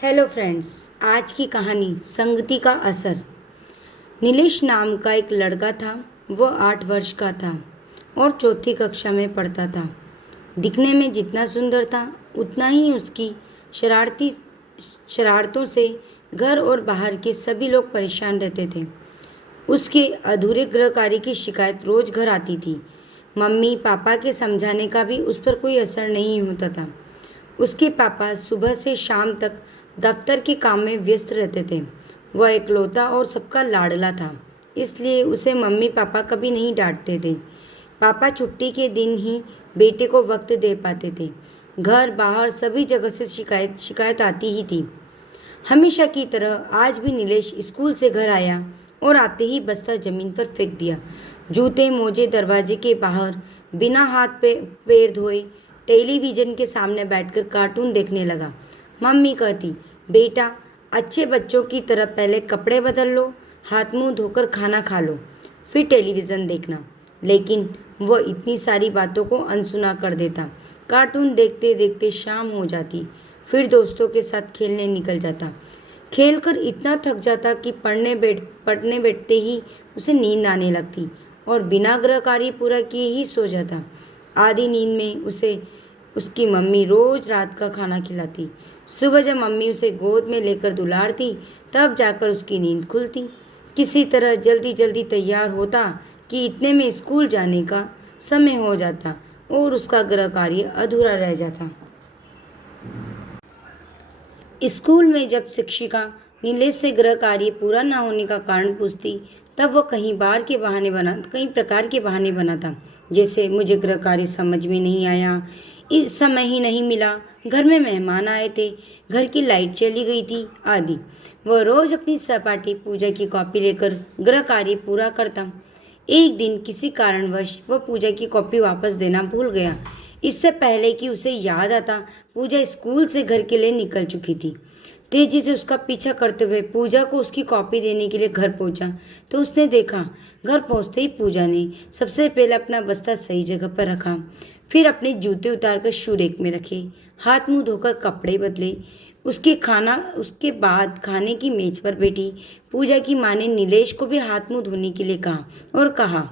Hello friends, आज की कहानी संगति का असर। नीलेश नाम का एक लड़का था। वह 8 वर्ष का था और चौथी कक्षा में पढ़ता था। दिखने में जितना सुंदर था उतना ही उसकी शरारती शरारतों से घर और बाहर के सभी लोग परेशान रहते थे। उसके अधूरे गृह कार्य की शिकायत रोज घर आती थी। मम्मी पापा के समझाने का भी उस पर कोई असर नहीं होता था। उसके पापा सुबह से शाम तक दफ्तर के काम में व्यस्त रहते थे। वह इकलौता और सबका लाडला था, इसलिए उसे मम्मी पापा कभी नहीं डांटते थे। पापा छुट्टी के दिन ही बेटे को वक्त दे पाते थे। घर बाहर सभी जगह से शिकायत आती ही थी। हमेशा की तरह आज भी नीलेश स्कूल से घर आया और आते ही बस्ता जमीन पर फेंक दिया। जूते मोजे दरवाजे के बाहर बिना हाथ पे पैर धोए टेलीविज़न के सामने बैठकर कार्टून देखने लगा। मम्मी कहती, बेटा अच्छे बच्चों की तरह पहले कपड़े बदल लो, हाथ मुंह धोकर खाना खा लो, फिर टेलीविज़न देखना। लेकिन वह इतनी सारी बातों को अनसुना कर देता। कार्टून देखते देखते शाम हो जाती, फिर दोस्तों के साथ खेलने निकल जाता। खेलकर इतना थक जाता कि पढ़ने बैठते ही उसे नींद आने लगती और बिना गृह कार्य पूरा किए ही सो जाता। आधी नींद में उसे उसकी मम्मी रोज रात का खाना खिलाती। सुबह जब मम्मी उसे गोद में लेकर दुलारती तब जाकर उसकी नींद खुलती। किसी तरह जल्दी जल्दी तैयार होता कि इतने में स्कूल जाने का समय हो जाता और उसका गृह कार्य अधूरा रह जाता। स्कूल में जब शिक्षिका नीलेश से गृह कार्य पूरा न होने का कारण पूछती तब वह कई प्रकार के बहाने बनाता। जैसे मुझे गृह कार्य समझ में नहीं आया, इस समय ही नहीं मिला, घर में मेहमान आए थे, घर की लाइट चली गई थी आदि। वह रोज अपनी सहपाठी पूजा की कॉपी लेकर गृह कार्य पूरा करता। एक दिन किसी कारणवश वह पूजा की कॉपी वापस देना भूल गया। इससे पहले कि उसे याद आता, पूजा स्कूल से घर के लिए निकल चुकी थी। तेजी से उसका पीछा करते हुए पूजा को उसकी कॉपी देने के लिए घर पहुंचा तो उसने देखा, घर पहुंचते ही पूजा ने सबसे पहले अपना बस्ता सही जगह पर रखा, फिर अपने जूते उतारकर शू रैक में रखे, हाथ मुंह धोकर कपड़े बदले। उसके बाद खाने की मेज पर बैठी पूजा की माँ ने नीलेश को भी हाथ मुंह धोने के लिए कहा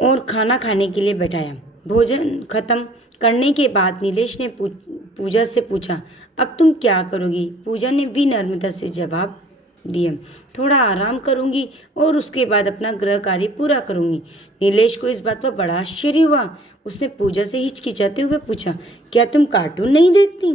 और खाना खाने के लिए बैठाया। भोजन खत्म करने के बाद नीलेश ने पूजा से पूछा, अब तुम क्या करोगी? पूजा ने विनम्रता से जवाब दिया, थोड़ा आराम करूंगी और उसके बाद अपना गृह कार्य पूरा करूंगी। नीलेश को इस बात पर बड़ा आश्चर्य हुआ। उसने पूजा से हिचकिचाते हुए पूछा, क्या तुम कार्टून नहीं देखती,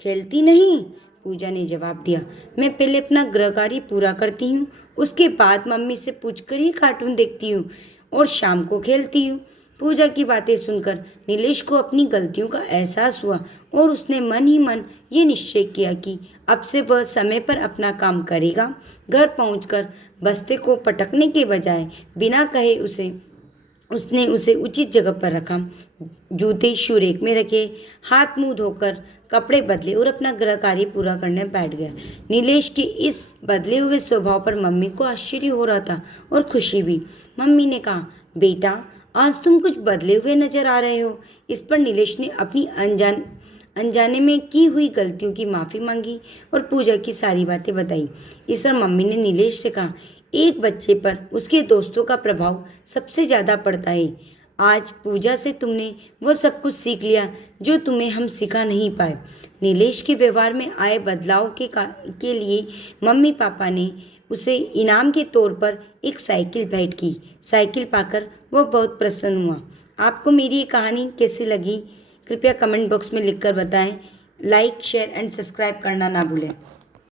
खेलती नहीं? पूजा ने जवाब दिया, मैं पहले अपना गृह कार्य पूरा करती हूँ, उसके बाद मम्मी से पूछकर ही कार्टून देखती हूँ और शाम को खेलती हूँ। पूजा की बातें सुनकर नीलेश को अपनी गलतियों का एहसास हुआ और उसने मन ही मन ये निश्चय किया कि अब से वह समय पर अपना काम करेगा। घर पहुंचकर बस्ते को पटकने के बजाय बिना कहे उसने उसे उचित जगह पर रखा, जूते शू रैक में रखे, हाथ मुंह धोकर कपड़े बदले और अपना गृह कार्य पूरा करने बैठ गया। नीलेश के इस बदले हुए स्वभाव पर मम्मी को आश्चर्य हो रहा था और खुशी भी। मम्मी ने कहा, बेटा आज तुम कुछ बदले हुए नजर आ रहे हो। इस पर नीलेश ने अपनी अनजाने में की हुई गलतियों की माफ़ी मांगी और पूजा की सारी बातें बताई। इस पर मम्मी ने नीलेश से कहा, एक बच्चे पर उसके दोस्तों का प्रभाव सबसे ज़्यादा पड़ता है। आज पूजा से तुमने वो सब कुछ सीख लिया जो तुम्हें हम सिखा नहीं पाए। नीलेश के व्यवहार में आए बदलाव के लिए मम्मी पापा ने उसे इनाम के तौर पर एक साइकिल भेंट की। साइकिल पाकर वह बहुत प्रसन्न हुआ। आपको मेरी ये कहानी कैसी लगी कृपया कमेंट बॉक्स में लिखकर बताएं। लाइक शेयर एंड सब्सक्राइब करना ना भूलें।